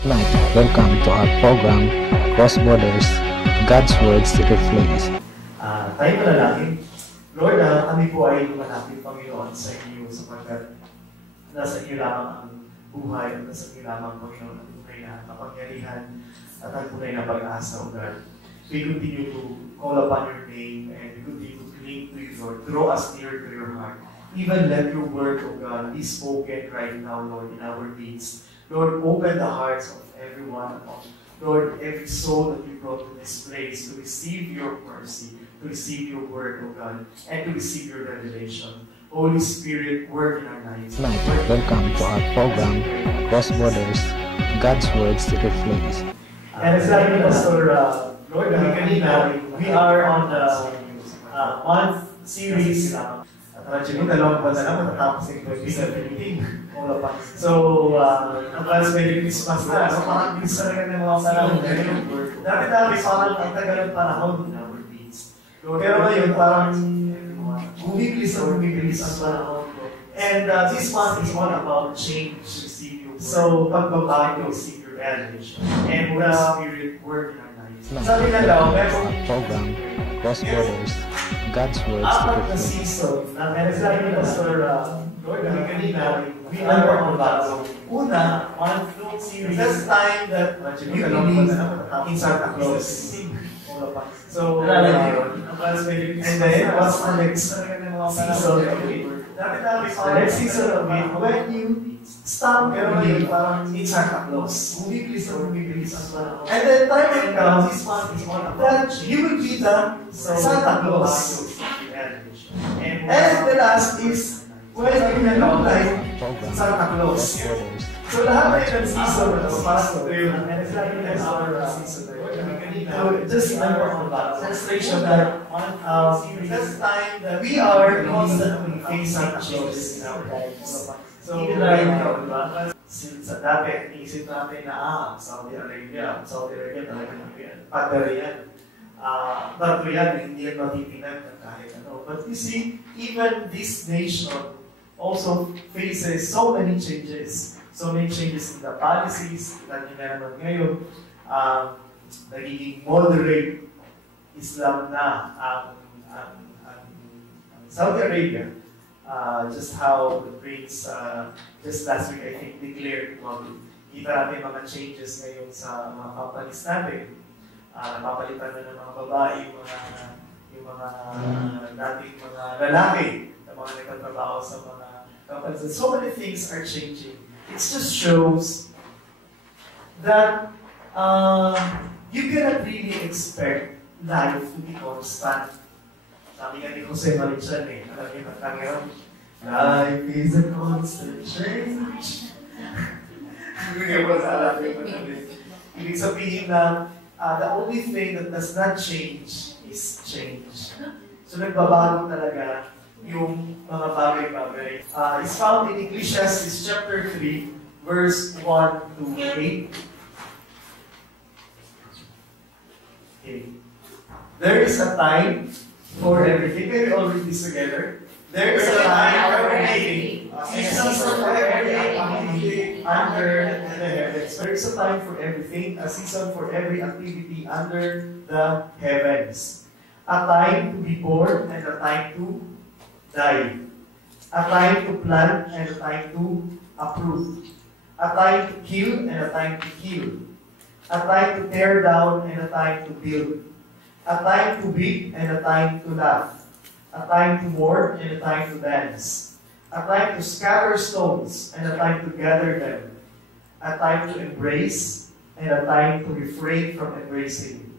Welcome to our program, Cross Borders, God's Words to the Flames. Tayo malalangin. Lord, kami po ay lumalapit, Panginoon, sa inyo sapagkat nasa inyo lamang ang buhay at nasa inyo lamang, Panginoon, ang tunay na kapangyarihan at ang tunay na pag-asa, O God. We continue to call upon your name and we continue to cling to you, Lord. Draw us near to your heart. Even let your word, O God, be spoken right now, Lord, in our midst. Lord, open the hearts of everyone, Lord, every soul that you brought to this place to receive your mercy, to receive your word, O God, and to receive your revelation. Holy Spirit, work in our lives. Welcome to our program, Cross Borders, God's Words to the Flames. And as I Pastor Lord, we are on the month series. Actually, dalawang buwan na lang matatapos yung 2017. So, advance Merry Christmas na. So, parang bilis talaga ng mga panahon. Dati-dati parang ang tagal ng panahon. Pero ngayon, parang bumibilis ang panahon. And this month is all about change. So, pagbabago, receive your elevation. And Spirit, work in our lives. Sabi na daw, meron program, Cross Borders, God's Words to apat the na Flames. season ng sabi ni Pastor Lord, kanina, we are on bago. Una, on film series, that's time that you believe in Santa Claus. So, and then, what's the next season of it? The next season of it, when you stop believing in Santa Claus, and then time will come that you will be the Santa Claus. And the last is when you can look like Santa Claus. So lahat ay season na pasok yun. And it's like our season. So just remember on that frustration that this time that we are constantly facing changes in our lives. So right now, diba? Since dati, iisip natin na Saudi Arabia talaga yan. Padari yan. Bato yan, hindi yan matitinag ng kahit ano. But you see, even this nation also faces so many changes. So many changes in the policies that you naman ngayon. Nagiging moderate Islam na ang Saudi Arabia. Just how the prince, just last week I think, declared, kita natin mga changes ngayon sa mga companies natin. Napapalitan na ng mga babae, yung mga dating mga lalaki na mga nagtatrabaho sa mga companies. And so many things are changing. It just shows that you cannot really expect life to be constant. Sabi nga ni Jose Marichan alam niyo ang tangiran, life is a constant change. Ibig sabihin na the only thing that does not change is change. So nagbabago talaga yung mga bagay-bagay. It's found in Ecclesiastes chapter 3, verse 1 to 8. Okay. There is a time for everything. Can we all read this together? There is a time for everything. A season for every activity under the heavens. There is a time for everything. A season for every activity under the heavens. A time to be born and a time to die. A time to plant and a time to uproot. A time to kill and a time to heal. A time to tear down and a time to build. A time to weep and a time to laugh. A time to mourn and a time to dance. A time to scatter stones and a time to gather them. A time to embrace and a time to refrain from embracing.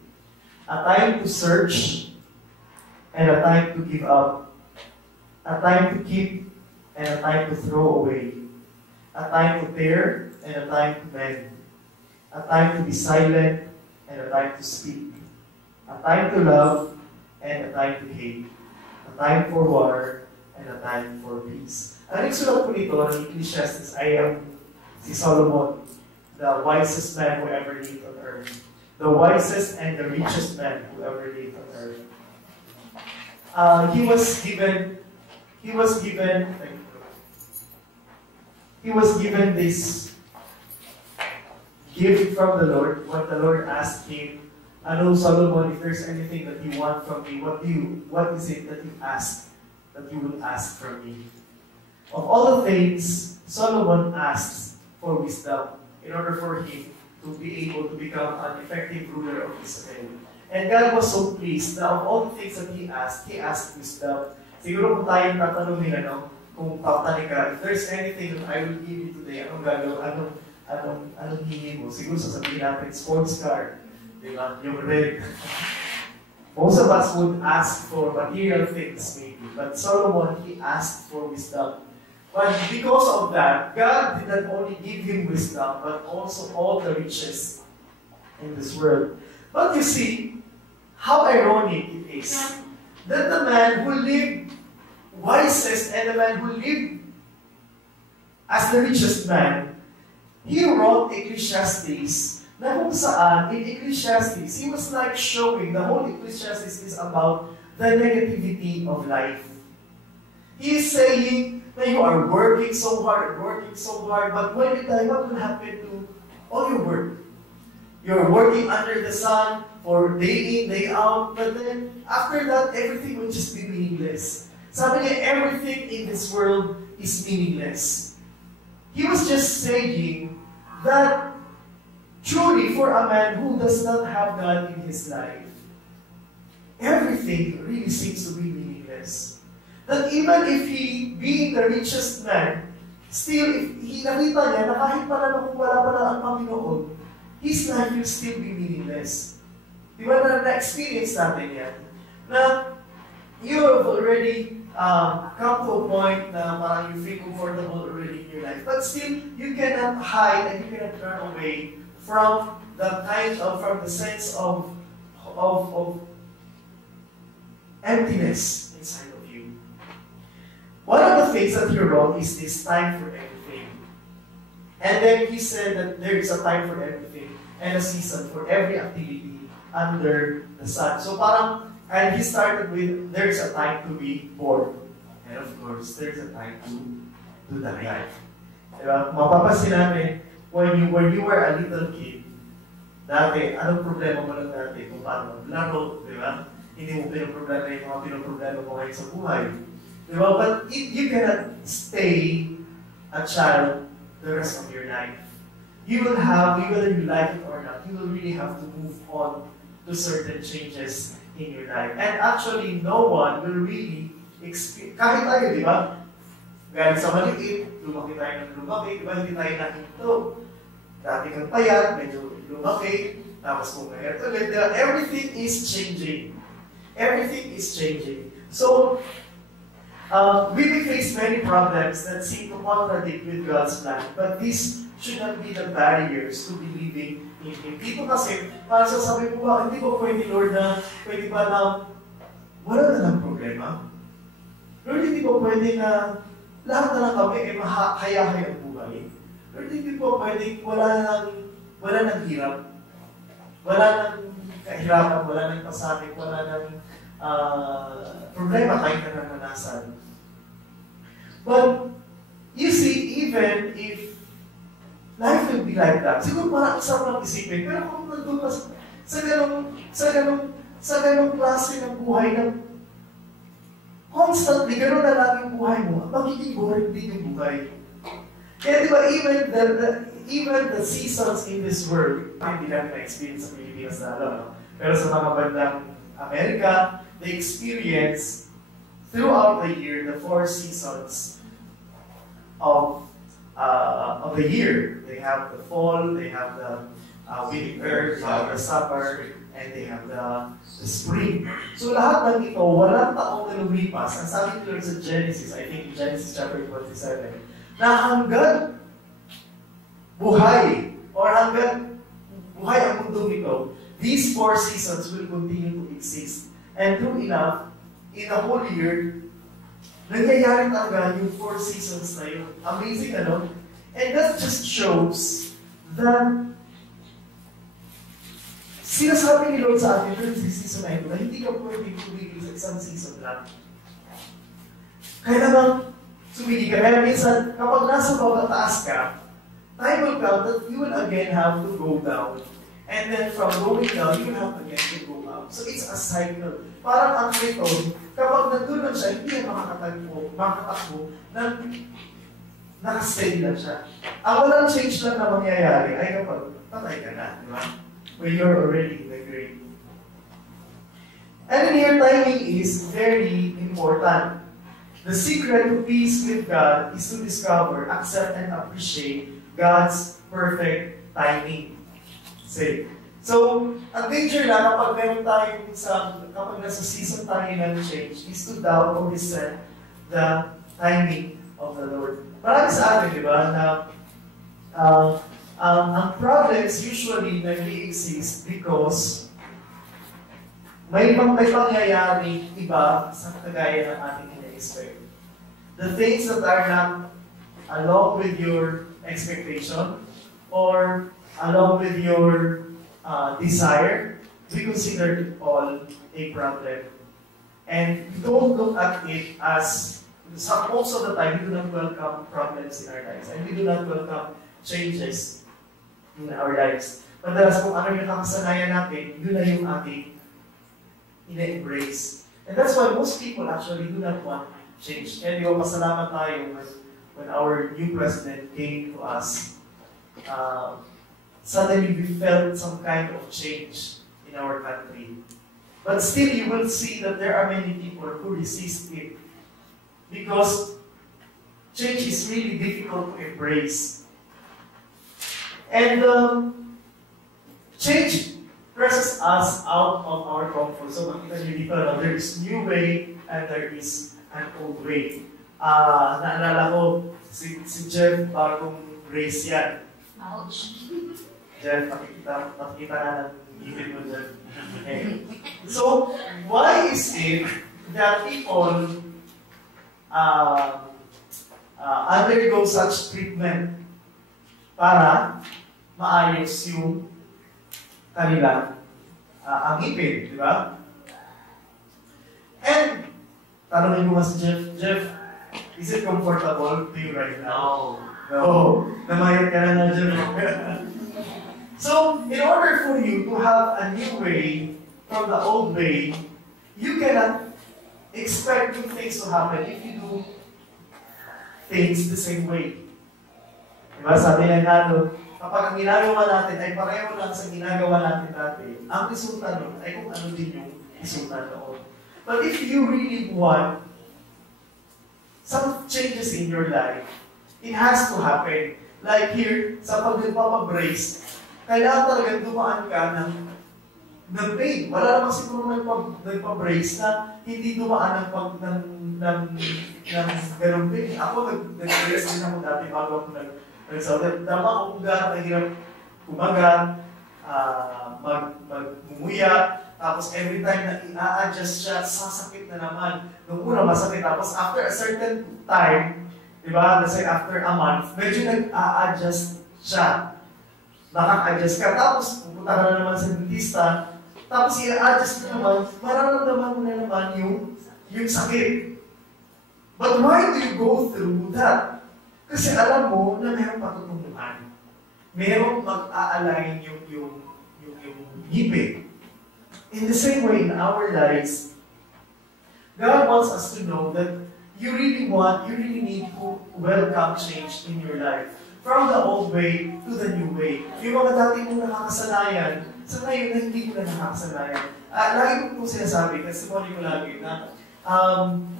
A time to search and a time to give up. A time to keep and a time to throw away. A time to tear and a time to mend. A time to be silent and a time to speak. A time to love and a time to hate. A time for war and a time for peace. Ang nagsulat po nito ng Ecclesiastes ay si Solomon, the wisest man who ever lived on earth. The wisest and the richest man who ever lived on earth. He was given this hearing from the Lord, what the Lord asked him, ano, Solomon, if there's anything that you want from me, what is it that you ask, that you will ask from me? Of all the things, Solomon asks for wisdom in order for him to be able to become an effective ruler of Israel. And God was so pleased na of all the things that He asked wisdom. Siguro kung tayong tatanungin, kung tatanungin ka, if there's anything that I will give you today, anong gagawin, anong hingi mo? Siguro sasabihin natin, sports car, di ba? Yung red. Most of us would ask for material things maybe, but Solomon, he asked for wisdom. But because of that, God did not only give him wisdom, but also all the riches in this world. But you see, how ironic it is that the man who lived wisest and the man who lived as the richest man, he wrote Ecclesiastes, na kung saan, in Ecclesiastes, he was like showing, the whole Ecclesiastes is about the negativity of life. He is saying that you are working so hard, but when you die, what will happen to all your work? You're working under the sun for day in, day out, but then after that, everything will just be meaningless. Sabi niya, everything in this world is meaningless. He was just saying that truly for a man who does not have God in his life, everything really seems to be meaningless. That even if he, being the richest man, still, if he nakita niya na kahit pala na kung wala pala ang Panginoon, his life will still be meaningless. Di ba na-experience natin yan? Na you have already come to a point na parang you feel comfortable already in your life. But still, you cannot hide and you cannot turn away from the from the sense of emptiness inside of you. One of the things that he wrote is this time for everything. And then he said that there is a time for everything and a season for every activity under the sun. So parang, and he started with, there's a time to be born. And of course, there's a time to die. Diba? Mapapansin namin, when you were a little kid, dati, anong problema mo lang dati kung paano maglaro, di ba? Hindi mo pinoproblema yung mga pinoproblema mo ngayon sa buhay. Di ba? But you cannot stay a child the rest of your life. You will have, whether you like it or not, you will really have to move on to certain changes in your life. And actually, no one will really experience, kahit tayo, di ba? Galing sa maliit, lumaki tayo ng lumaki, di ba? Hindi tayo nahinto. Dati kang payat, medyo lumaki, tapos kung ngayon ulit, everything is changing. Everything is changing. So, we may face many problems that seem to contradict with God's plan, but these should not be the barriers to believing in Him. Dito kasi, para sasabihin mo ba, hindi ba pwede, Lord, na pwede ba na wala na lang problema? Lord, hindi ba pwede na lahat na lang kami ay mahayahaya ang buhay? Lord, hindi ba pwede wala nang hirap? Wala nang kahirapan, wala nang pasabik, wala nang problema kahit na naranasan. But, you see, even if life will be like that, siguro parang isang lang isipin, pero kung nandun ka sa ganong klase ng buhay na constantly, gano'n na lang yung buhay mo, magiging boring din yung buhay. Kaya di ba, even the seasons in this world, hindi namin na-experience sa Pilipinas na no? Pero sa mga bandang Amerika, they experience throughout the year the 4 seasons of the year. They have the fall, they have the winter, they have the summer, and they have the spring. So lahat ng ito, walang taong na lumipas. Ang sabi ni Lord sa Genesis, I think Genesis chapter 27, na hanggang buhay, or hanggang buhay ang mundong ito, these 4 seasons will continue to exist. And true enough, in a whole year, nangyayari talaga yung 4 seasons na yun. Amazing, ano? And that just shows that sinasabi ni Lord sa atin during this season na ito na hindi ka pwedeng tumigil sa isang season lang. Kaya naman, sumigil ka. Kaya minsan, kapag nasa baba taas ka, time will come that you will again have to go down. And then from going down, you will have again to go up. So it's a cycle. Parang ang method, kapag nandun lang siya, hindi yan makatakbo, nakasteady lang siya. Ang walang change lang na mangyayari ay kapag patay ka na, di ba? When you're already in the grave. And in here, timing is very important. The secret to peace with God is to discover, accept, and appreciate God's perfect timing. Say. So, ang danger lang kapag meron tayong kapag nasa season tayo ng change is to doubt or resent the timing of the Lord. Marami sa atin, di ba, na ang problems usually nag-i-exist because may pangyayari iba sa kagaya ng ating ina-expect. The things that are not along with your expectation or along with your desire, we consider it all a problem. And we don't look at it as, most of the time, we do not welcome problems in our lives. And we do not welcome changes in our lives. Madalas kung ano yung nakasanayan natin, yun na yung ating ina-embrace. And that's why most people actually do not want change. And yung pasalamat tayo when our new president came to us, suddenly we felt some kind of change in our country. But still, you will see that there are many people who resist it because change is really difficult to embrace. And change presses us out of our comfort zone. Makita niyo dito, there is new way and there is an old way. Naalala ko, si Jeff, bagong race yan. Ouch. Jeff, pakikita na ng ngipin mo, Jeff. Okay. So, why is it that people undergo such treatment para maayos yung kanilang ang ngipin, di ba? And, tanongin mo si Jeff, is it comfortable to you right now? No. Namayat ka na Jeff. So, in order for you to have a new way from the old way, you cannot expect new things to happen if you do things the same way. Diba? Sabi ng Halo, kapag ang ginagawa natin ay pareho lang sa ginagawa natin dati, ang resulta nun ay kung ano din yung resulta noon. But if you really want some changes in your life, it has to happen. Like here, sa pagpapabrace, kailangan talagang dumaan ka ng pain. Wala namang siguro nagpa-brace na hindi dumaan ng ganong pain. Ako, nag-brace din ako dati bago ako nag-saulat. Tama ako kung gano'n nahirap kumagat, magmumuya, tapos every time na i-adjust siya, sasakit na naman. Nung una, masakit. Tapos after a certain time, diba, let's say after a month, medyo nag-a-adjust siya. Nakaka-adjust ka. Tapos, pupunta ka na naman sa dentista. Tapos, i-adjust ka naman, mararamdaman mo na naman yung sakit. But why do you go through that? Kasi alam mo na mayroong patutunguhan. Mayroong mag-a-align yung ngipin. In the same way, in our lives, God wants us to know that you really need to welcome change in your life. From the old way to the new way. Yung mga dati mong nakakasanayan, sa ngayon na hindi mo na nakakasanayan. Lagi ko itong sinasabi, testimony ko lagi na,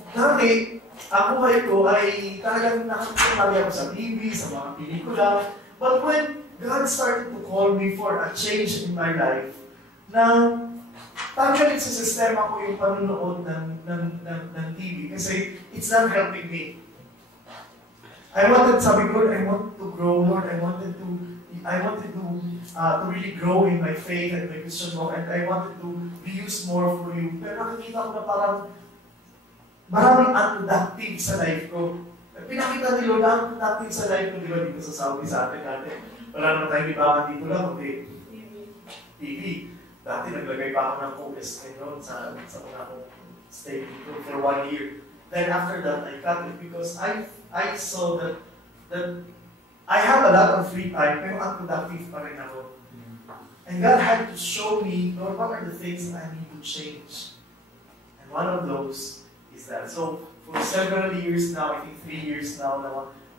dati, ang buhay ko ay talagang nakakasali ako sa TV, sa mga pelikula. But when God started to call me for a change in my life, na tanggalin sa sistema ko yung panunood ng TV kasi it's not helping me. Sabi ko, I want to grow, Lord. I wanted to really grow in my faith and my Christian walk, and I wanted to be used more for you. Pero nakikita ko na parang maraming unproductive sa life ko. Pinakita ni Lord, unproductive sa life ko, di ba dito sa Saudi sa atin dati. Wala naman tayong libangan dito lang, kundi TV. Dati naglagay pa ako ng OS ngayon sa mga akong stay dito for 1 year. Then after that, I cut it because I saw that I have a lot of free time, pero unproductive pa rin ako. And God had to show me, Lord, what are the things that I need to change? And one of those is that. So, for several years now, I think 3 years now,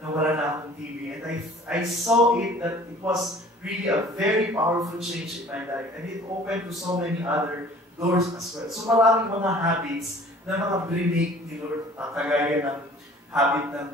nawala na akong TV. And I saw it that it was really a very powerful change in my life. And it opened to so many other doors as well. So maraming mga habits na mga brinake ni Lord, kagaya ng habit ng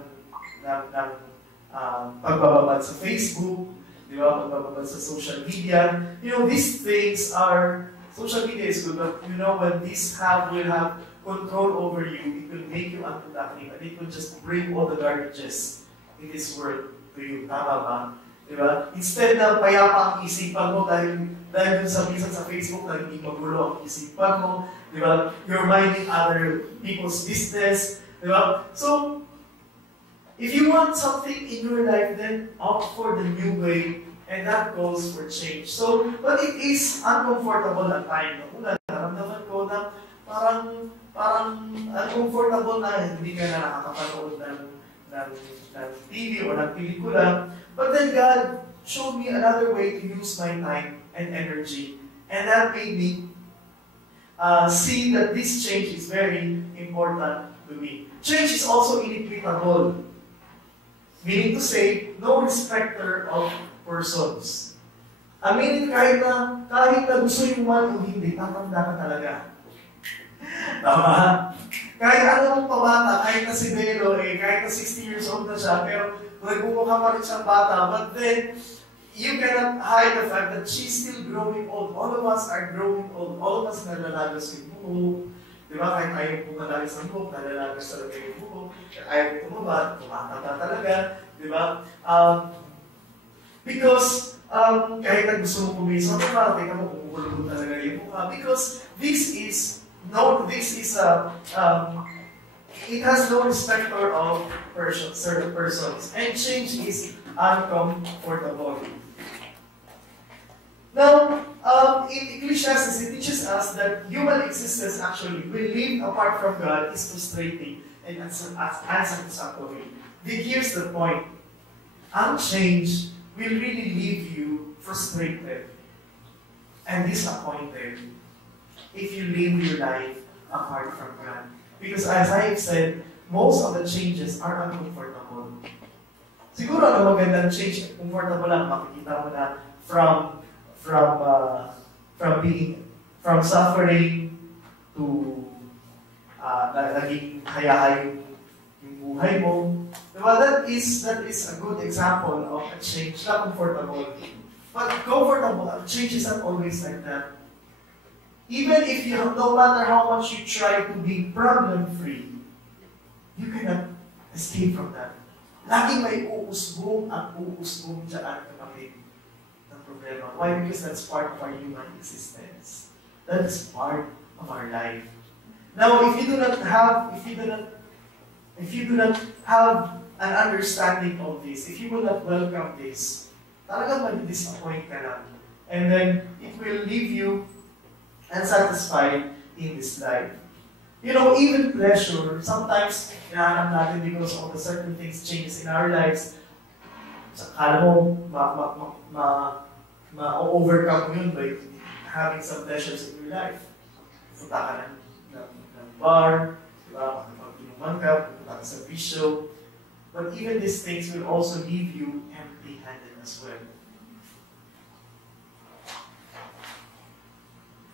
pagbababad sa Facebook, di ba? Pagbababad sa social media. You know, these things are, social media is good, but you know, when this will have control over you, it will make you unproductive, and it will just bring all the garbages in this world to you. Tama ba? Diba? Instead na payapa ang isipan mo dahil dun sa minsan sa Facebook na hindi magulo ang isipan mo, diba? You're minding other people's business, diba? So, if you want something in your life, then opt for the new way, and that calls for change. So, but it is uncomfortable at times. Una, naramdaman ko na parang uncomfortable na hindi ka na nakakapanood ng TV o ng pelikula. But then God showed me another way to use my time and energy. And that made me see that this change is very important to me. Change is also inequitable. Meaning to say, no respecter of persons. I mean, kahit na gusto yung man o hindi, tatanda ka talaga. Tama? Kahit ano mong pabata, kahit na si Belo, kahit na 60 years old na siya, pero nagmumukha pa rin siyang bata, but then, you cannot hide the fact that she's still growing old. All of us are growing old. All of us nalalagas yung buhok. Di ba? Kahit ayaw pumalagas ang buhok, nalalagas talaga yung buhok. Ayaw tumaba, tumatanda talaga. Di ba? Because, kahit na gusto mo kumiso, parang tingnan mo kumukulong talaga yung mukha. Because this is it has no respecter of certain persons, and change is uncomfortable. Now, in Ecclesiastes, it teaches us that human existence actually, we live apart from God, is frustrating and unsatisfactory. Here's the point. Change will really leave you frustrated and disappointed if you live your life apart from God. Because as I have said, most of the changes are uncomfortable. Siguro ang magandang change, comfortable lang, makikita mo na from suffering to naging hayahay yung buhay mo. Diba? That is a good example of a change na comfortable. But comfortable, change is not always like that. Even if no matter how much you try to be problem-free, you cannot escape from that. Laging may uusbong at uusbong dyan kapatid ng problema. Why? Because that's part of our human existence. That is part of our life. Now, if you do not have an understanding of this, if you will not welcome this, talagang mag-disappoint ka lang. And then, it will leave you unsatisfied in this life. You know, even pleasure, sometimes, hinahanap natin because of the certain things changes in our lives. Akala mo, ma-overcome yun by having some pleasures in your life. Punta ka ng bar, diba? Makipag-inuman ka, punta ka sa bisyo. But even these things will also leave you empty-handed as well.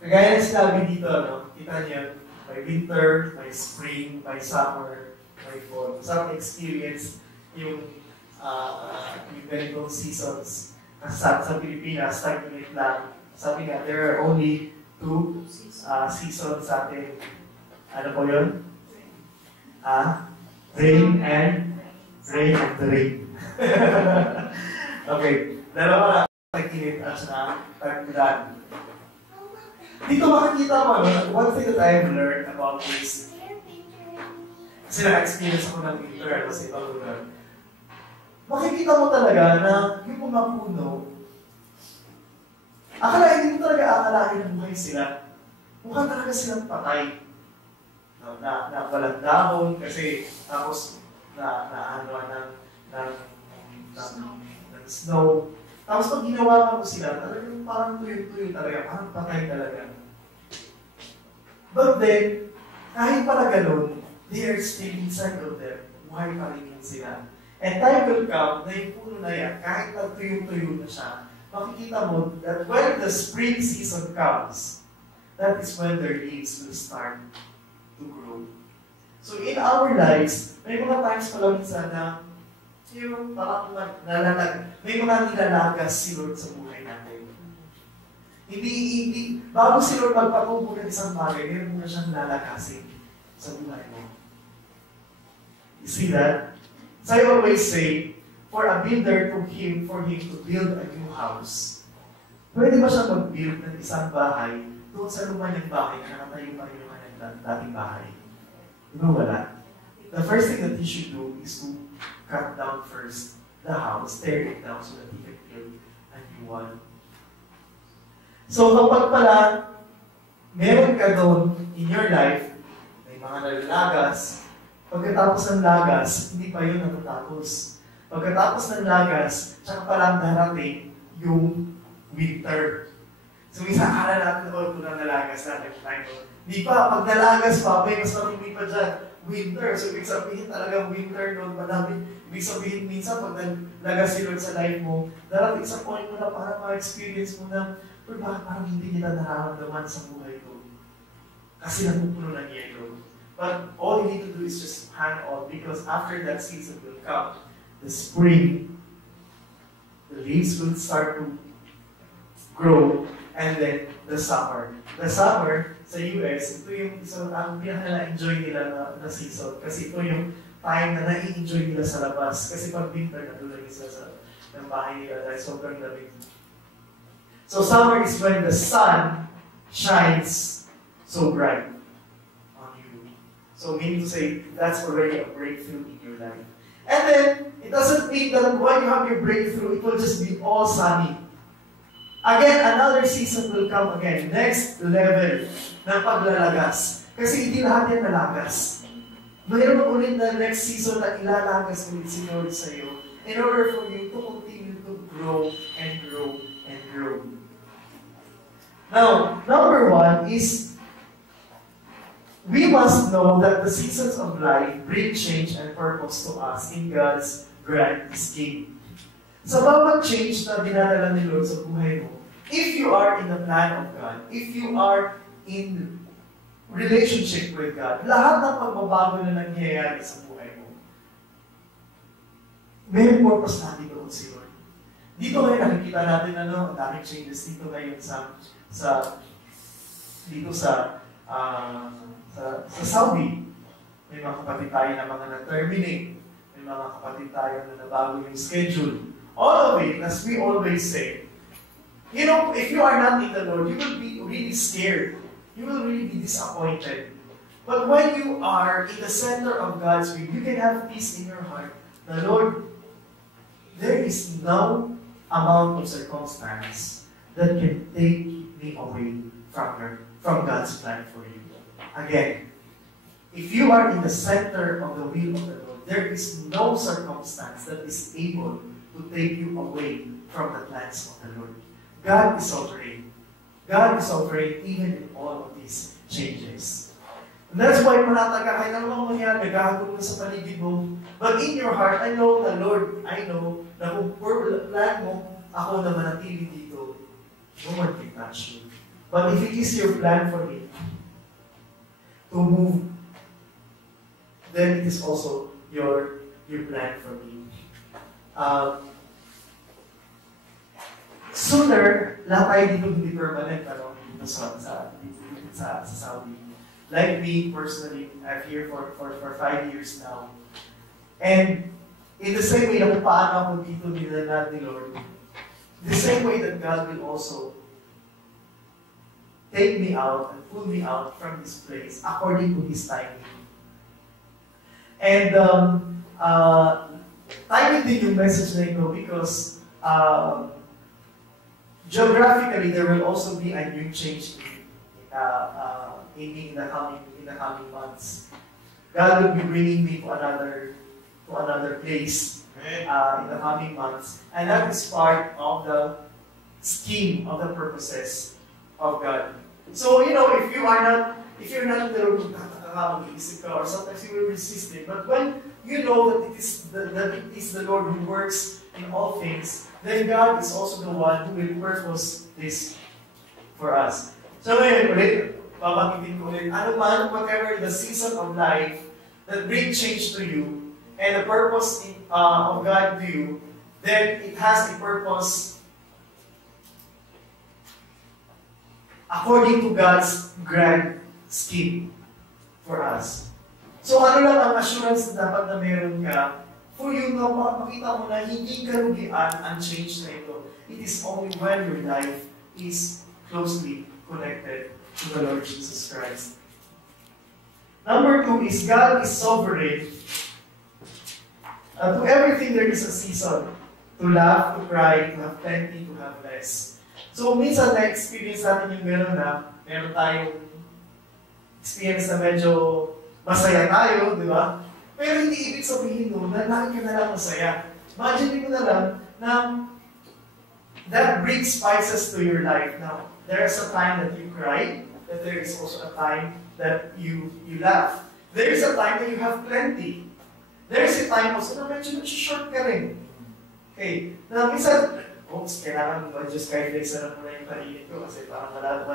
Kagaya na sinabi dito, no? Kita niyo, may winter, may spring, may summer, may fall. Masarap experience yung ganitong seasons. Kasi sa Pilipinas, tag-init lang. Sabi nga, there are only 2 seasons sa atin. Ano po yun? Rain and rain. Okay. Dalawa na tag-init at saka tag-ulan. Dito makikita mo, one thing that I have learned about this, kasi na-experience ako ng winter sa ibang lugar, makikita mo talaga na yung mga puno, hindi mo talaga akalain na buhay sila. Mukha talaga silang patay. Na walang dahon, kasi tapos ng ng snow. Tapos pag ginawa mo sila, talagang parang tuyo-tuyo talaga, parang patay talaga. But then, kahit pala ganun, they are still inside of them. Buhay pa rin sila. And time will come na yung puno na yan, kahit na tuyo-tuyo na siya, makikita mo that when the spring season comes, that is when their leaves will start to grow. So in our lives, may mga times pa lang minsan na yung parang may mga nilalagas si Lord sa buhay natin. Hindi, bago si Lord magpatubo ng isang bagay, meron muna siyang lalakasin sa buhay mo. You see that? So I always say, for a builder for him to build a new house, pwede ba siya mag-build ng isang bahay doon sa lumang ng bahay na nakatayo pa rin yung kanyang dating bahay? Diba wala? The first thing that he should do is to cut down first the house, tear it down so that he can build a new one. So kapag pala, meron ka doon in your life, may mga nalalagas, pagkatapos ng lagas, hindi pa yun natatapos. Pagkatapos ng lagas, tsaka palang darating yung winter. So minsan akala natin, oh, kung nalagas natin, hindi pa, pag nalagas pa, may mas matindi pa dyan, winter. So ibig sabihin talagang winter noon, madami. Ibig sabihin minsan, pag nalagas si Lord sa life mo, darating sa point mo na parang ma-experience mo na, pero bakit parang hindi kita nararamdaman sa buhay ko? Kasi napupuno ng yelo. But all you need to do is just hang on, because after that season will come, the spring, the leaves will start to grow, and then the summer. The summer sa US, ito yung ang pinaka-na-enjoy nila na season. Kasi ito yung time na na-enjoy nila sa labas. Kasi pag winter, natulog sila sa ng bahay nila dahil sobrang lamig. So summer is when the sun shines so bright on you. So meaning to say, that's already a breakthrough in your life. And then, it doesn't mean that when you have your breakthrough, it will just be all sunny. Again, another season will come again. Next level ng paglalagas. Kasi hindi lahat yan nalagas. Mayroon ulit na next season na ilalagas ulit si Lord sa iyo in order for you to continue to grow and grow and grow. Now, number one is we must know that the seasons of life bring change and purpose to us in God's grand scheme. Sa bawat change na dinadala ni Lord sa buhay mo, if you are in the plan of God, if you are in relationship with God, lahat ng pagbabago na nangyayari sa buhay mo, may purpose natin doon si Lord. Dito ngayon nakikita natin ang daming changes dito ngayon sa Saudi. May mga kapatid tayo na mga na-terminate. May mga kapatid tayo na nabago yung schedule. All of it, as we always say, you know, if you are not in the Lord, you will be really scared. You will really be disappointed. But when you are in the center of God's will, you can have peace in your heart. The Lord, there is no amount of circumstance that can take me away from God's plan for you. Again, if you are in the center of the will of the Lord, there is no circumstance that is able to take you away from the plans of the Lord. God is sovereign. God is sovereign even in all of these changes. And that's why manatag ka, kahit ano mangyari, nagkakagulong sa paligid mo. But in your heart, I know the Lord, I know na kung plan mo, ako na manatili dito, no one can touch you. But if it is your plan for me to move, then it is also your plan for me. Sooner, lahat tayo dito hindi permanent, dito sa Saudi. Like me, personally, I'm here for 5 years now. And in the same way na kung paano ako dito nilalad ni Lord, the same way that God will also take me out and pull me out from this place according to His timing. And timing din yung message na ito because geographically there will also be a new change in the coming months. God will be bringing me to another place, in the coming months. And that is part of the scheme of the purposes of God. So, if you're not in the room, or sometimes you will resist it. But when you know that it is the Lord who works in all things, then God is also the one who will purpose this for us. So ngayon ulit, babanggitin ko ulit, ano man, whatever the season of life that brings change to you, and the purpose of God to you, then it has a purpose according to God's grand scheme for us. So ano lang ang assurance na dapat na meron ka for you na makita mo na hindi karugian ang change na ito. It is only when your life is closely connected to the Lord Jesus Christ. Number 2 is God is sovereign. To everything there is a season. To laugh, to cry, to have plenty, to have less. So minsan na-experience natin yung gano'n na meron tayong experience na medyo masaya tayo, di ba? Pero hindi ibig sabihin nun na lagi ka na lang masaya. Imagine mo na lang na that brings spices to your life. Now, there's a time that you cry, that there is also a time that you laugh. There is a time that you have plenty. There is a time also na medyo short ka rin. Okay, na minsan, kailangan ba just kahit isa na muna yung kainin ko kasi parang wala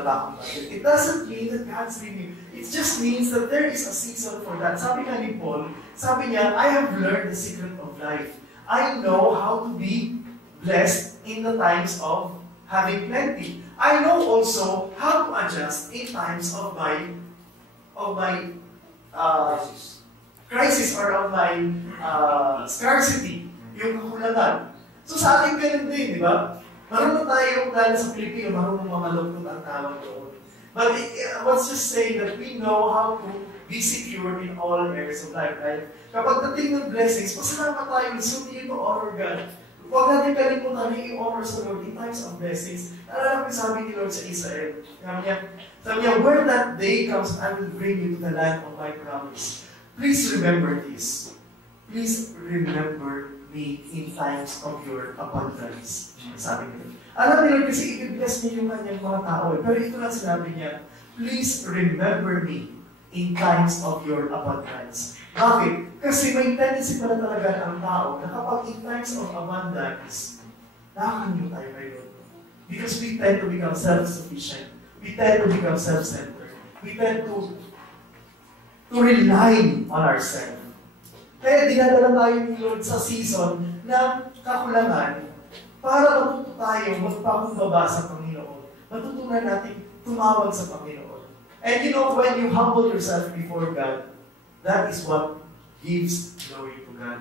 pa akong budget. It doesn't mean that God's leaving you. It just means that there is a season for that. Sabi nga ni Paul, sabi niya, I have learned the secret of life. I know how to be blessed in the times of having plenty. I know also how to adjust in times of my crisis or of my scarcity, yung kakulangan. So sa atin ganun din, di ba? Marunong tayo, lalo sa Pilipino, marunong mamaluktot ang tawag doon. But let's just say that we know how to be secure in all areas of life, right? Kapag dating ng blessings, pasalamat tayo, so you to honor God. Huwag natin kalimutan na i-honor sa Lord in times of blessings. Naalala ko sabi ni Lord sa Israel. Sabi niya, when that day comes, I will bring you to the land of my promise. Please remember this. Please remember me in times of your abundance. Sabi niya. Alam ni Lord kasi i-bless niya yung kanyang mga tao. Pero ito lang sinabi niya, please remember me in times of your abundance. Bakit? Kasi may tendency pala talaga ang tao na kapag in times of abundance, nakakalimutan tayo kay Lord. Because we tend to become self-sufficient. We tend to become self-centered. We tend to rely on ourselves. Kaya dinadala tayo ni Lord sa season na kakulangan para matuto tayo magpakumbaba sa Panginoon. Matutunan natin tumawag sa Panginoon. And when you humble yourself before God, that is what gives glory to God.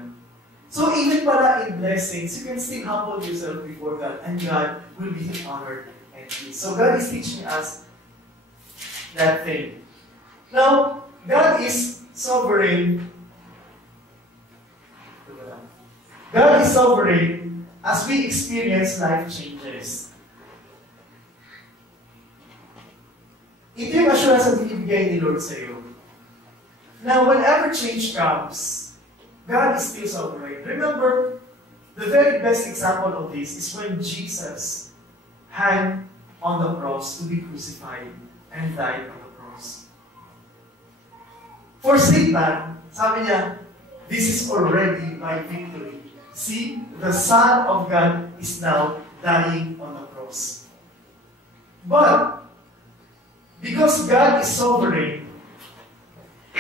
So even pala in blessings, you can still humble yourself before God and God will be honored and pleased. So God is teaching us that thing. Now, God is sovereign. God is sovereign as we experience life changes. Ito yung assurance ang binibigay ni Lord sa iyo. Now, whenever change comes, God is still sovereign. Remember, the very best example of this is when Jesus hung on the cross to be crucified and died on the cross. For Satan, sabi niya, this is already my victory. See, the Son of God is now dying on the cross. But, because God is sovereign,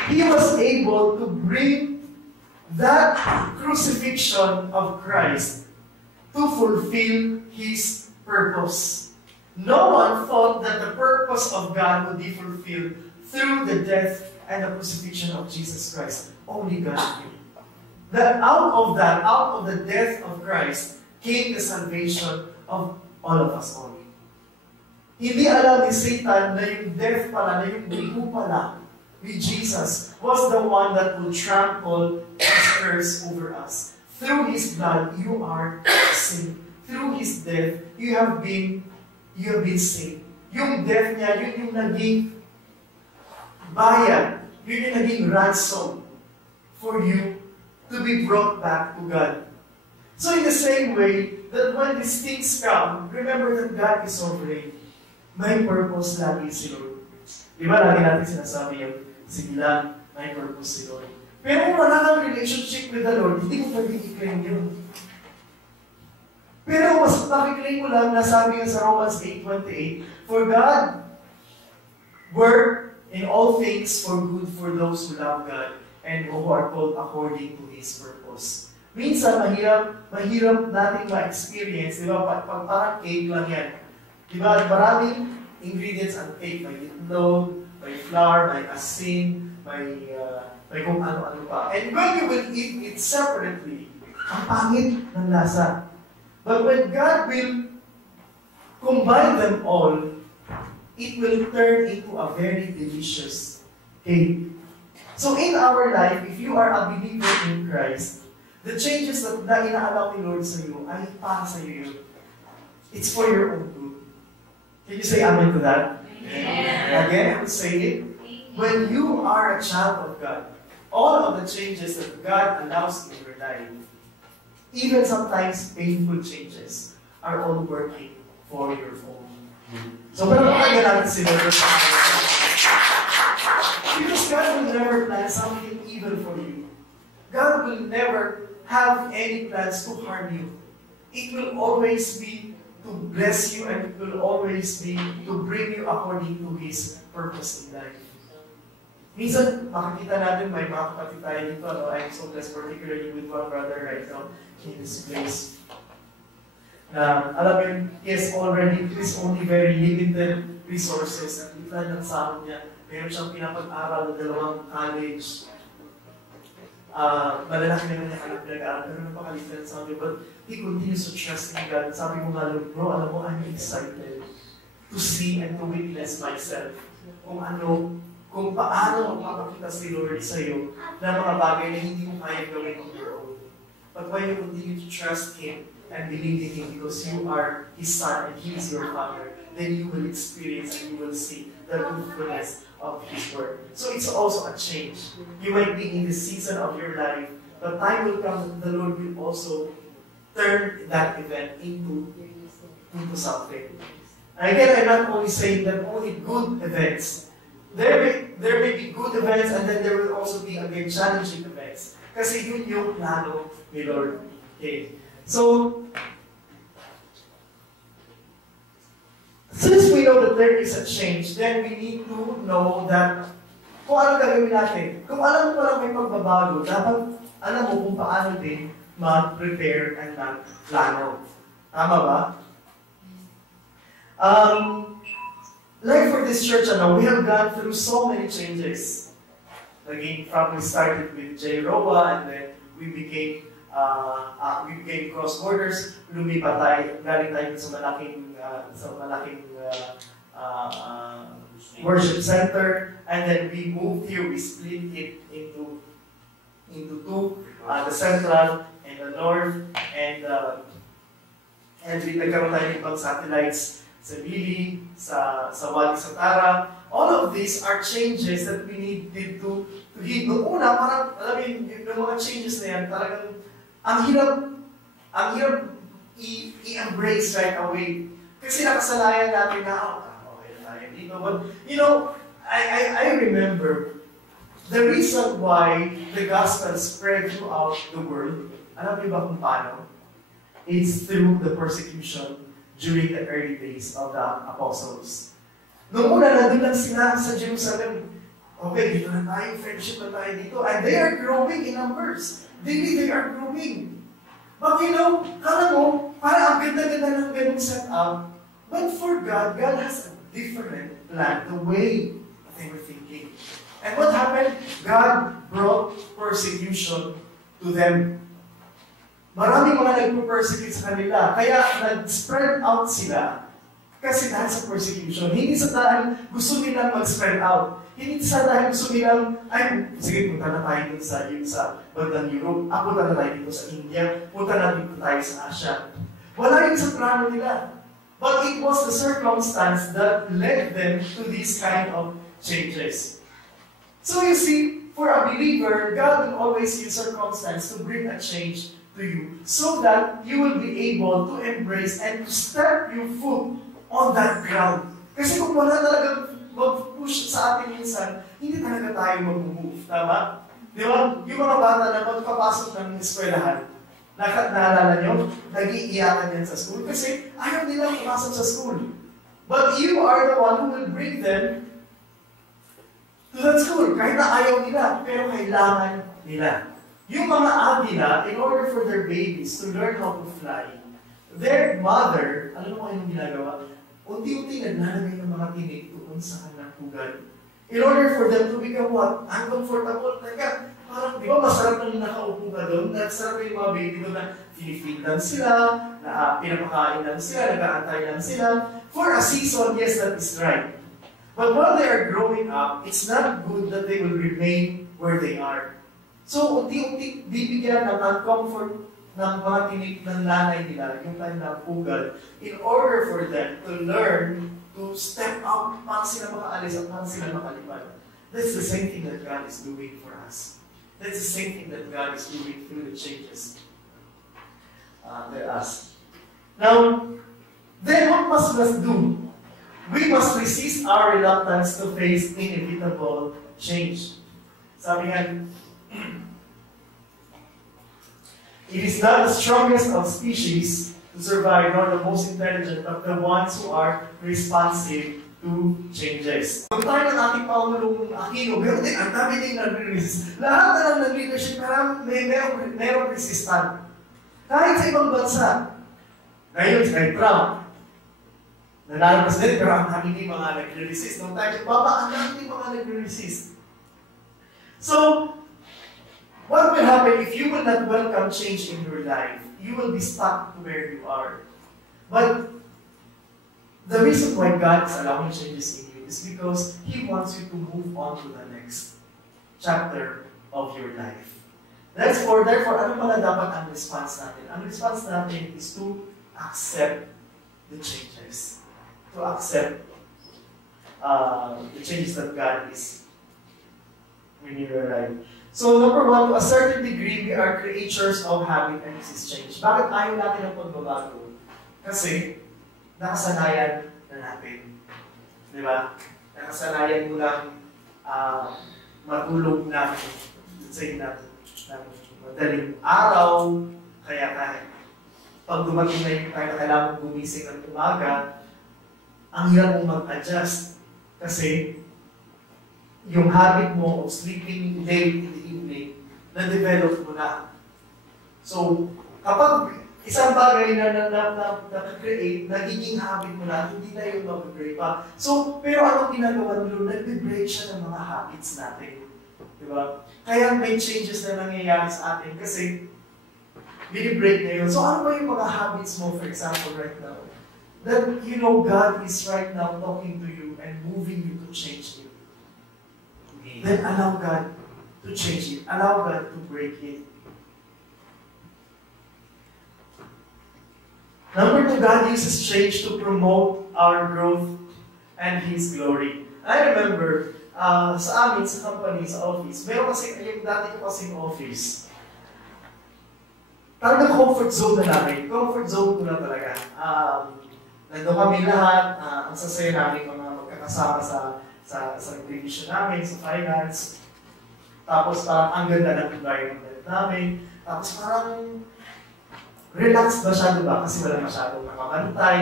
He was able to bring that crucifixion of Christ to fulfill His purpose. No one thought that the purpose of God would be fulfilled through the death and the crucifixion of Jesus Christ. Only God knew. That out of the death of Christ, came the salvation of all of us only. Hindi alam ni Satan na yung death pala, na yung bigo pala ni Jesus was the one that will trample His curse over us. Through His blood, you are saved. Through His death, you have been saved. Yung death niya, yun yung naging bayad, yun yung naging ransom for you to to be brought back to God. So in the same way, that when these things come, remember that God is sovereign. May purpose lagi si Lord. Di ba lagi natin sinasabi yung, sige lang, may purpose si Lord. Pero kung wala kang relationship with the Lord, hindi mo pwede i-claim yun. Pero mas pakiklaim mo lang, nasabi nga sa Romans 8:28, for God work in all things for good for those who love God and who are called according to His purpose. Minsan, mahirap nating ma-experience, di ba? Parang cake lang yan. Di ba? Maraming ingredients ang cake. May itlog, may flour, may asin, may kung ano-ano pa. And when you will eat it separately, ang pangit ng lasa. But when God will combine them all, it will turn into a very delicious cake. So in our life, if you are a believer in Christ, the changes na inaallow ni Lord sa iyo ay para sa iyo yun. It's for your own good. Can you say amen to that? Amen. Again, I will say it. When you are a child of God, all of the changes that God allows in your life, even sometimes painful changes, are all working for your own. So, pero pakagyan natin si Lord. Because God will never plan something evil for you. God will never have any plans to harm you. It will always be to bless you, and it will always be to bring you according to His purpose in life. Minsan, makikita natin may mga kapatid tayo dito. No? I'm so blessed, particularly with one brother right now in this place. Alam mo yun, he has already, it is only very limited resources. At ito lang sa niya, meron siyang pinapag-aral na 2 college. Malalaki naman niya alam pinag-aaral, pero napakalitan sa amin. But he continues to trust in God. Sabi ko nga, bro, alam mo, I'm excited to see and to witness myself kung paano mapapakita si Lord sa iyo na mga bagay na hindi mo kaya gawin on your own. But when you continue to trust Him and believe in Him because you are His Son and He is your Father, then you will experience and you will see the fruitfulness of His Word. So it's also a change. You might be in the season of your life, but time will come that the Lord will also turn that event into something. And again, I'm not only saying that only good events. There may be good events, and then there will also be, again, challenging events. Kasi yun yung plano ni Lord. Okay. So, since we know that there is a change, then we need to know that kung ano gagawin natin. Kung alam mo parang may pagbabago, dapat alam mo kung paano din mag-prepare and mag-plano. Tama ba? Like for this church, we have gone through so many changes. Again, we started with J. Roa, and then we became Cross Borders. Lumipat tayo, galing tayo sa malaking worship center, and then we moved here. We split it into two, the central and the north, and we nagkaroon tayo ng ibang satellites sa Bili, sa Wadi Satara. All of these are changes that we needed to hit. Noong una, parang, alam mo yung mga changes na yan, talagang, ang hirap i-embrace right away. Kasi nakasalayan natin na, okay na tayo dito. But, you know, I remember, the reason why the gospel spread throughout the world, alam niyo ba kung paano? It's through the persecution during the early days of the apostles. Noong una, nandun lang sila sa Jerusalem. Okay, dito na tayo, friendship na tayo dito. And they are growing in numbers. Daily, they are growing. But you know, kala mo, parang ang ganda-ganda ng ganung setup. But for God, God has a different plan, the way they were thinking. And what happened? God brought persecution to them. Maraming mga nagpo-persecute sa kanila. Kaya nag-spread out sila kasi dahil sa persecution. Hindi sa dahil gusto nilang mag-spread out. Hindi sa dahil gusto nilang, ay, sige, punta na tayo dito sa bandang Europe. Punta na tayo dito sa India. Punta na dito tayo sa Asia. Wala yun sa plano nila. But it was the circumstance that led them to these kind of changes. So you see, for a believer, God will always use circumstance to bring a change to you so that you will be able to embrace and to step your foot on that ground. Kasi kung wala talagang mag-push sa atin minsan, hindi talaga tayo mag-move. Tama? Di ba? Yung mga bata na magpapasok ng eskwelahan, naalala nyo, nag-iiyakan yan sa school kasi ayaw nilang pumasok sa school. But you are the one who will bring them to that school. Kahit na ayaw nila, pero kailangan nila. Yung mga agila, in order for their babies to learn how to fly, their mother, alam mo kung ginagawa? Unti-unti naglalagay ng mga tinik doon sa kanilang pugad. In order for them to become what? Uncomfortable. Talaga, parang, di ba masarap na nakaupo ka doon? Nasarap yung mga baby doon na pinifeed lang sila, na pinapakain lang sila, nag-aantay lang sila. For a season, yes, that is right. But while they are growing up, it's not good that they will remain where they are. So, unti-unti bibigyan ng uncomfort ng mga tinik ng nanay nila, yung kanilang pugad, in order for them to learn to step out, paano sila makaalis at paano sila makalipad. That's the same thing that God is doing for us. That's the same thing that God is doing through the changes to us. Now, then what must we do? We must resist our reluctance to face inevitable change. Sabi nga, it is not the strongest of species to survive, nor the most intelligent, but the ones who are responsive to changes. Kung tayo ng ating Pangulong Aquino, pero din, ang dami din nag-resist. Lahat na lang ng leadership, parang merong resistant. Kahit sa ibang bansa. Ngayon, kay Trump, nanalo president, pero ang dami din mga nag-resist. Nung tayo, ang dami din mga nag-resist. So, what will happen if you will not welcome change in your life? You will be stuck to where you are. But the reason why God is allowing changes in you is because He wants you to move on to the next chapter of your life. Therefore, ano pala dapat ang response natin? Ang response natin is to accept the changes. To accept the changes that God is in your life. So, number one, to a certain degree, we are creatures of habit and resist change. Bakit ayaw natin ng pagbabago? Kasi, nakasanayan na natin. Di ba? Nakasanayan mo lang matulog ng, let's say, ng madaling araw, kaya kahit pag dumating na yung time na kailangan gumising ng umaga, ang hirap mong mag-adjust. Kasi, yung habit mo of sleeping late in the evening, na-develop mo na. So, kapag isang bagay na na-create, nagiging habit mo na, hindi na yung mag-break pa. So, pero anong ginagawa nilo? Nag-break siya ng mga habits natin. Diba? Kaya may changes na nangyayari sa atin kasi binibreak na yun. So, ano ba yung mga habits mo, for example, right now? That you know God is right now talking to you and moving you to change it. Then allow God to change it. Allow God to break it. Number two, God uses change to promote our growth and His glory. I remember, sa amin, sa company, sa office, meron kasi, yung dati ko kasing office, talagang comfort zone na namin. Comfort zone ko na talaga. Nandun kami lahat, ang sasaya namin mga magkakasama sa division namin, sa finance. Tapos parang ang ganda ng environment namin. Tapos parang relaxed masyado ba? Kasi wala masyadong nakabantay,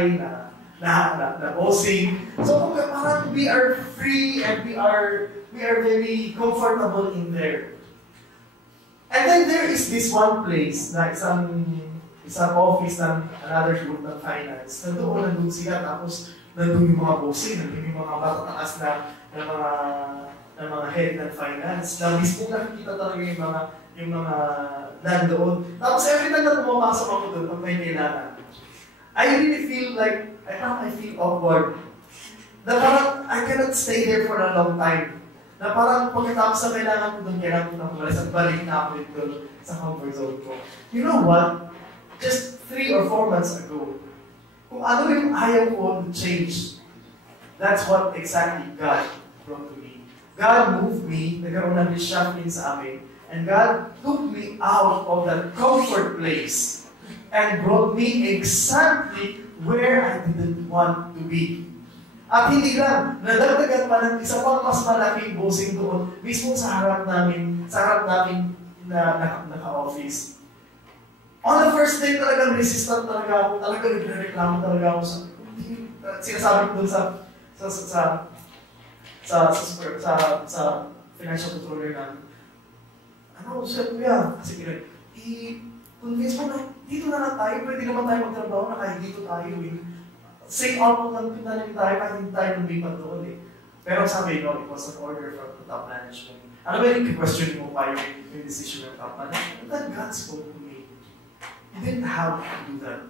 na bossing. So parang we are free and we are very comfortable in there. And then there is this one place na isang office ng another group ng finance. Nandun sila, tapos nandun yung mga bossing, nandun yung mga matataas na mga head ng finance. Na mismo nakikita talaga yung mga nandoon. Tapos every time na pumapasok ako doon, pag may kailangan, I really feel like, I feel awkward. Na parang, I cannot stay there for a long time. Na parang pagkatapos na kailangan ko doon, kailangan ko na kumalis at balik na ako dito sa comfort zone ko. You know what? Just 3 or 4 months ago, kung ano yung ayaw ko to change, that's what exactly God brought to me. God moved me, nagkaroon ng reshuffling sa amin, and God took me out of that comfort place and brought me exactly where I didn't want to be. At hindi lang, nadagdagan pa ng isa pang mas malaking bossing doon, mismo sa harap namin na naka-office. On the first day talagang resistant talaga ako, talagang nagreklamo talaga ako sa sinasabi ko doon sa financial controller namin. Ano, sir, kuya, kasi gano'n, i-convince mo na, dito na lang tayo, pwede naman tayo magtrabaho na kahit dito tayo say out lang namin tayo, kahit hindi tayo lumipat doon eh. Pero sabi, no, it was an order from the top management. Ano ba yung question mo pa yung decision ng top management? That God spoke to me. You didn't have to do that.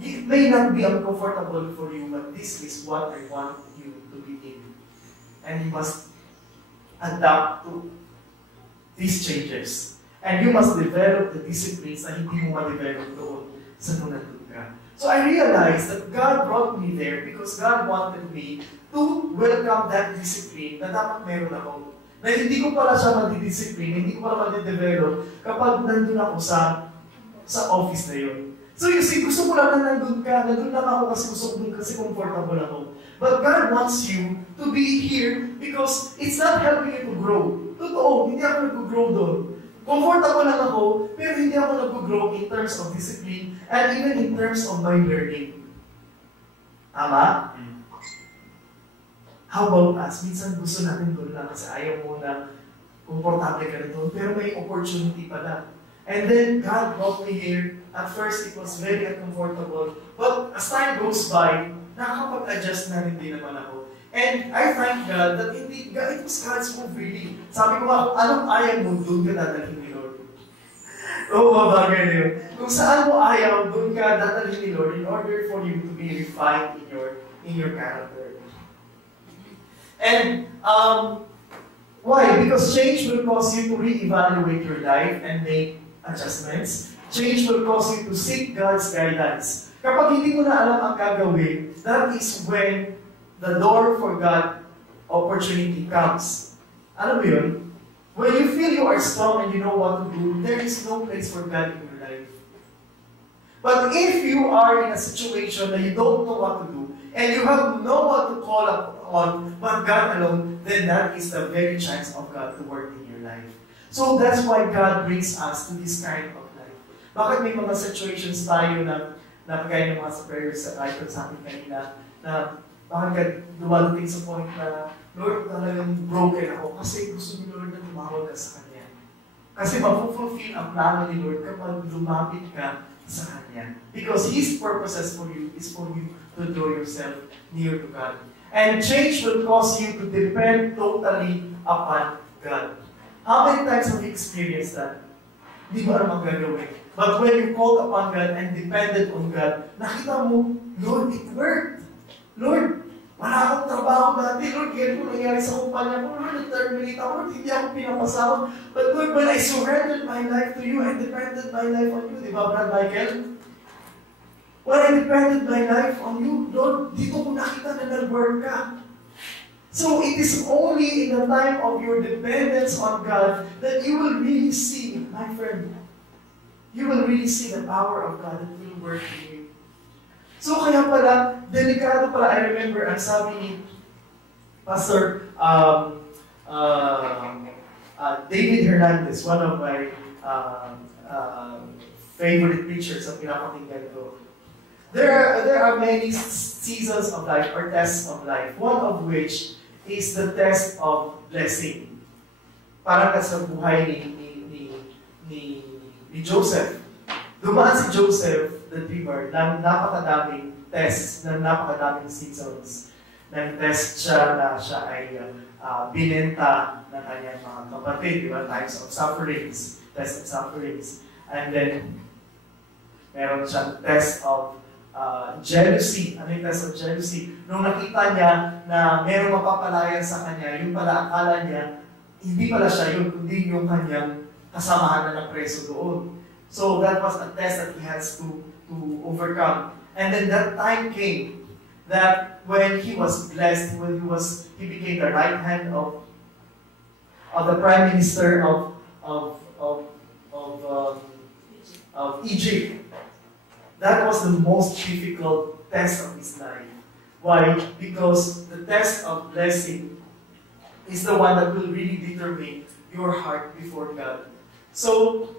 It may not be uncomfortable for you, but this is what I want you to be in. And you must adapt to these changes. And you must develop the disciplines na hindi mo ma-develop doon sa nunandun ka. So I realized that God brought me there because God wanted me to welcome that discipline na dapat meron ako. Na hindi ko pala siya madidiscipline, hindi ko pala madidevelop kapag nandun ako sa office na yun. So you see, gusto ko lang na nandun lang ako kasi gusto ko dun kasi comfortable ako. But God wants you to be here because it's not helping you to grow. Totoo, hindi ako nag-grow doon. Comfortable lang ako, pero hindi ako nag-grow in terms of discipline and even in terms of my learning. Tama? How about us? Minsan gusto natin doon lang kasi ayaw mo na komportable ka rin doon, pero may opportunity pala. And then God brought me here. At first, it was very uncomfortable. But as time goes by, nakakapag-adjust na rin din naman ako. And I thank God that indeed, God, it was God's move really. Sabi ko nga, anong ayaw mo, doon ka dadalhin ni Lord. Oo, mabagay na yun. Kung saan mo ayaw, doon ka dadalhin ni Lord in order for you to be refined in your character. And, why? Because change will cause you to reevaluate your life and make adjustments. Change will cause you to seek God's guidance. Kapag hindi mo na alam ang gagawin, that is when the door for God opportunity comes. Alam mo yun? When you feel you are strong and you know what to do, there is no place for God in your life. But if you are in a situation that you don't know what to do, and you have no one to call upon but God alone, then that is the very chance of God to work in your life. So that's why God brings us to this kind of life. Bakit may mga situations tayo na kagaya ng mga sa prayers sa kahit sa akin kanina, na bakit dumadating sa point na, Lord, talagang broken ako kasi gusto ni Lord na tumawag ka sa Kanya. Kasi mapufulfill ang plano ni Lord kapag lumapit ka sa Kanya. Because His purposes for you is for you to draw yourself near to God. And change will cause you to depend totally upon God. How many times have you experienced that? Hindi mo alam ang gagawin. But when you called upon God and depended on God, nakita mo, Lord, it worked. Lord, wala akong trabaho dati. Lord, ganyan po nangyari sa kumpanya ko. Lord, na-terminate ako. Lord, hindi ako pinapasahod. But Lord, when I surrendered my life to you and depended my life on you, di ba, Brad Michael? When I depended my life on you, Lord, dito ko nakita na nag-work ka. So it is only in the time of your dependence on God that you will really see, my friend, you will really see the power of God that will work in you. So kaya pala, delikado pala, I remember, ang sabi ni Pastor David Hernandez, one of my favorite preachers ang pinapakinggan ko. There are many seasons of life or tests of life, one of which is the test of blessing. Parang sa buhay ni Joseph. Dumaan si Joseph, the dreamer, ng napakadaming tests, ng napakadaming seasons. Nag-test siya na siya ay binenta ng kanyang mga kapatid, di ba? Times of sufferings, test of sufferings. And then, meron siyang test of jealousy. Ano yung test of jealousy? Nung nakita niya na merong mapapalayan sa kanya, yung pala akala niya, hindi pala siya yun, kundi yung kanyang kasamahan na napreso doon. So that was a test that he has to overcome. And then that time came that when he was blessed, when he became the right hand of the prime minister of, of, of Egypt. That was the most difficult test of his life. Why? Because the test of blessing is the one that will really determine your heart before God. So,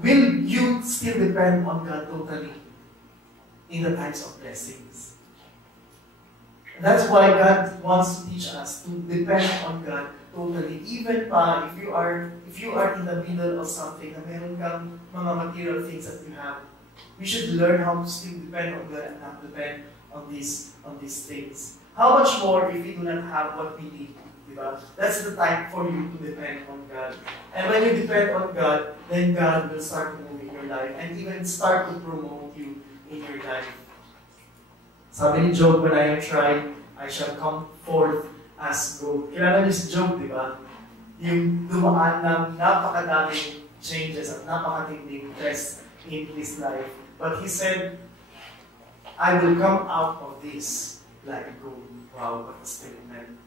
will you still depend on God totally in the times of blessings? That's why God wants to teach us to depend on God totally. Even pa, if you are in the middle of something, na meron kang mga material things that you have, we should learn how to still depend on God and not depend on these things. How much more if we do not have what we need? Diba? That's the time for you to depend on God. And when you depend on God, then God will start to move in your life and even start to promote you in your life. Sabi ni Job, when I am tried, I shall come forth as gold. Kilala niyo si Job, di ba? Yung dumaan ng napakadaming changes at napakatinding test in his life. But he said, I will come out of this like gold. Wow, what a statement.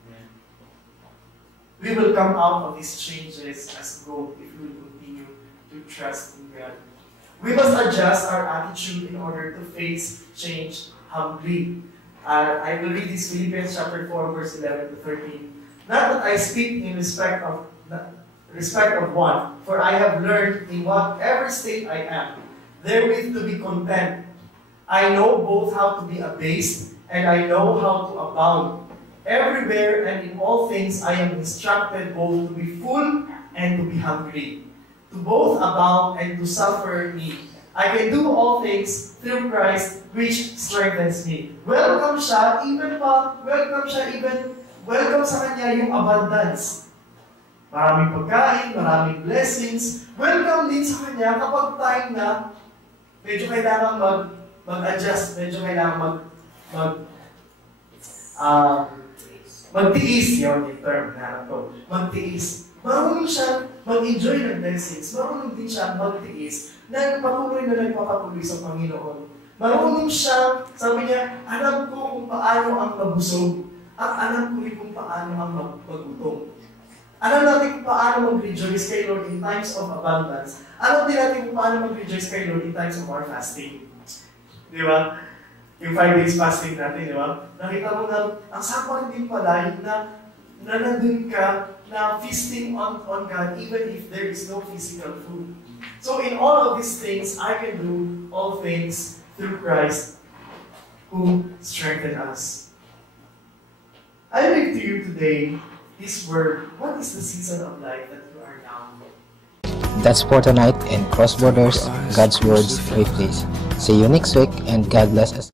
We will come out of these changes as gold if we will continue to trust in God. We must adjust our attitude in order to face change humbly. I will read this Philippians chapter 4, verse 11 to 13. Not that I speak in respect of one, for I have learned in whatever state I am, therewith to be content. I know both how to be abased, and I know how to abound. Everywhere and in all things I am instructed both to be full and to be hungry, to both abound and to suffer need. I can do all things through Christ which strengthens me. Welcome sa Kanya yung abundance. Maraming pagkain, maraming blessings. Welcome din sa Kanya kapag time na medyo kailangan mag-adjust, medyo kailangan magtiis, yun yung term na ito. Magtiis. Marunong siya mag-enjoy ng blessings. Marunong din siya magtiis na patuloy na nagpapatuloy sa Panginoon. Marunong siya, sabi niya, alam ko kung paano ang mabusog at alam ko rin kung paano ang magutom. Alam natin kung paano mag-rejoice kay Lord in times of abundance. Alam din natin kung paano mag-rejoice kay Lord in times of our fasting. Di ba? Yung 5 days fasting natin, di ba? Nakita mo na, ang sapang din pala, yung na nandun ka, na feasting on God, even if there is no physical food. So in all of these things, I can do all things through Christ who strengthened us. I read to you today this word. What is the season of life that you are now? That's for tonight in Cross Borders, God's Words Replays. See you next week and God bless us.